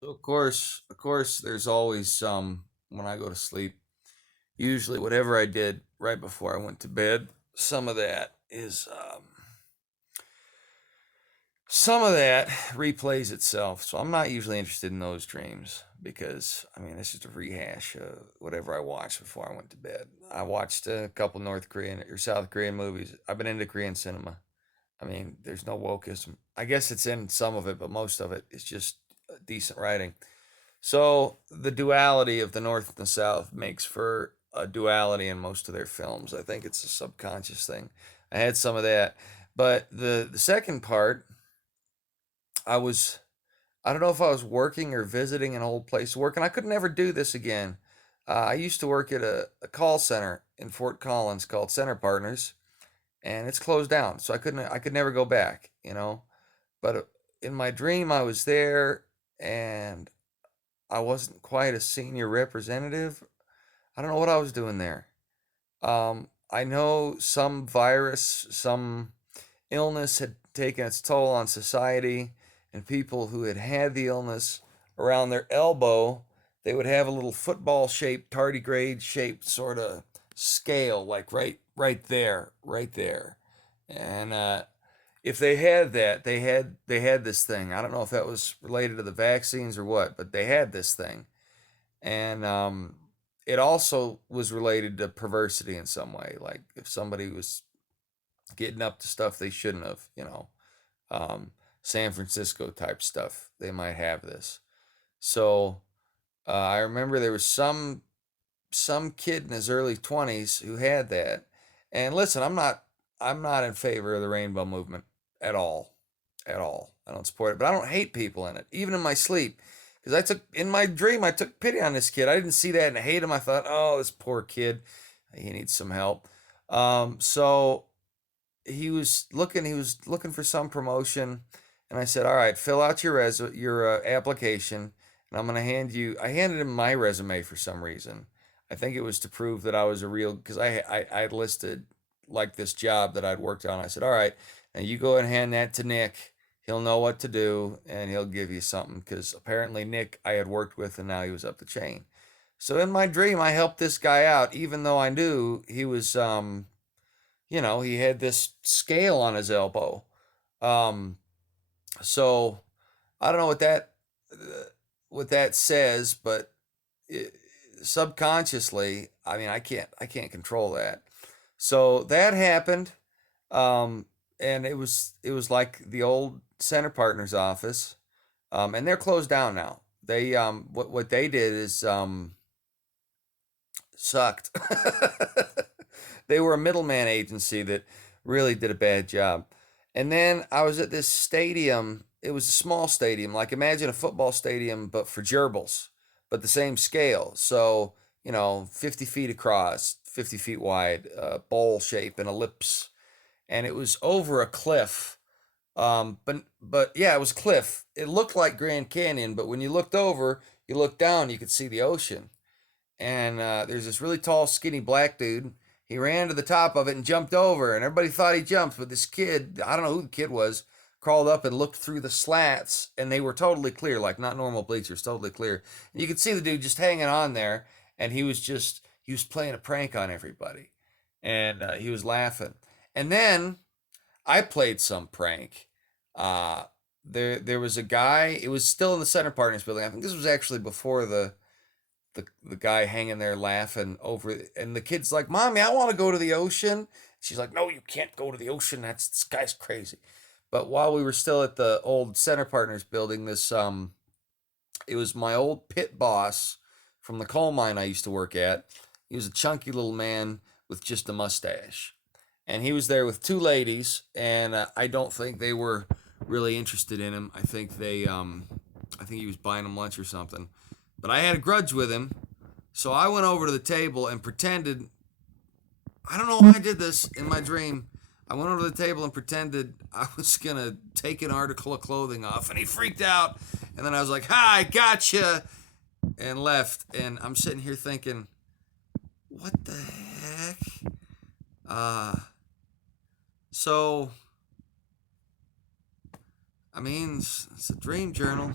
So of course, there's always some when I go to sleep. Usually, whatever I did right before I went to bed, some of that is some of that replays itself. So I'm not usually interested in those dreams because I mean it's just a rehash of whatever I watched before I went to bed. I watched a couple North Korean or South Korean movies. I've been into Korean cinema. I mean, there's no wokeism. I guess it's in some of it, but most of it is just decent writing. So the duality of the North and the South makes for a duality in most of their films. I think it's a subconscious thing. I had some of that, but the second part, I was I don't know if I was working or visiting an old place of work, and I could never do this again. I used to work at a call center in Fort Collins called Center Partners, and it's closed down, so I could never go back, you know. But in my dream, I was there, and I wasn't quite a senior representative. I don't know what I was doing there. I know some virus, some illness had taken its toll on society, and people who had had the illness around their elbow, they would have a little football shaped, tardigrade shaped sort of scale, like right there. And if they had that, they had this thing. I don't know if that was related to the vaccines or what, but they had this thing, and it also was related to perversity in some way. Like if somebody was getting up to stuff they shouldn't have, um, San Francisco type stuff, they might have this. So I remember there was some kid in his early 20s who had that. And listen, I'm not in favor of the rainbow movement at all, at all. I don't support it, but I don't hate people in it, even in my sleep. Because I took in my dream, I took pity on this kid. I didn't see that and hate him. I thought, oh, this poor kid, he needs some help. So he was looking for some promotion, and I said, all right, fill out your application, and I'm gonna hand you. I handed him my resume for some reason. I think it was to prove that I was a real because I had listed like this job that I'd worked on. I said, all right, now you go and hand that to Nick. He'll know what to do, and he'll give you something because apparently Nick I had worked with, and now he was up the chain. So in my dream, I helped this guy out, even though I knew he was he had this scale on his elbow. Um, so I don't know what that says, but it, subconsciously, I mean, I can't control that. So that happened, um, and it was like the old Center Partners office, and they're closed down now. What they did is sucked. They were a middleman agency that really did a bad job. And then I was at this stadium. It was a small stadium, like imagine a football stadium, but for gerbils, but the same scale. So, 50 feet across, 50 feet wide, bowl shape, and ellipse. And it was over a cliff. But yeah, it was a cliff. It looked like Grand Canyon, but when you looked over, you looked down, you could see the ocean. And there's this really tall, skinny black dude. He ran to the top of it and jumped over, and everybody thought he jumped, but this kid, I don't know who the kid was, crawled up and looked through the slats, and they were totally clear, like not normal bleachers, totally clear. And you could see the dude just hanging on there, and he was playing a prank on everybody, and he was laughing. And then I played some prank. Uh, there was a guy. It was still in the Center Partners building. I think this was actually before the guy hanging there laughing over, and the kid's like, "Mommy, I want to go to the ocean." She's like, "No, you can't go to the ocean. This guy's crazy." But while we were still at the old Center Partners building, it was my old pit boss from the coal mine I used to work at. He was a chunky little man with just a mustache, and he was there with two ladies, and I don't think they were really interested in him. I think he was buying them lunch or something. But I had a grudge with him, so I went over to the table and pretended. I don't know why I did this in my dream. I went over to the table and pretended I was gonna take an article of clothing off, and he freaked out. And then I was like, "Hi, gotcha," and left. And I'm sitting here thinking, "What the heck?" Uh, so I mean, it's a dream journal.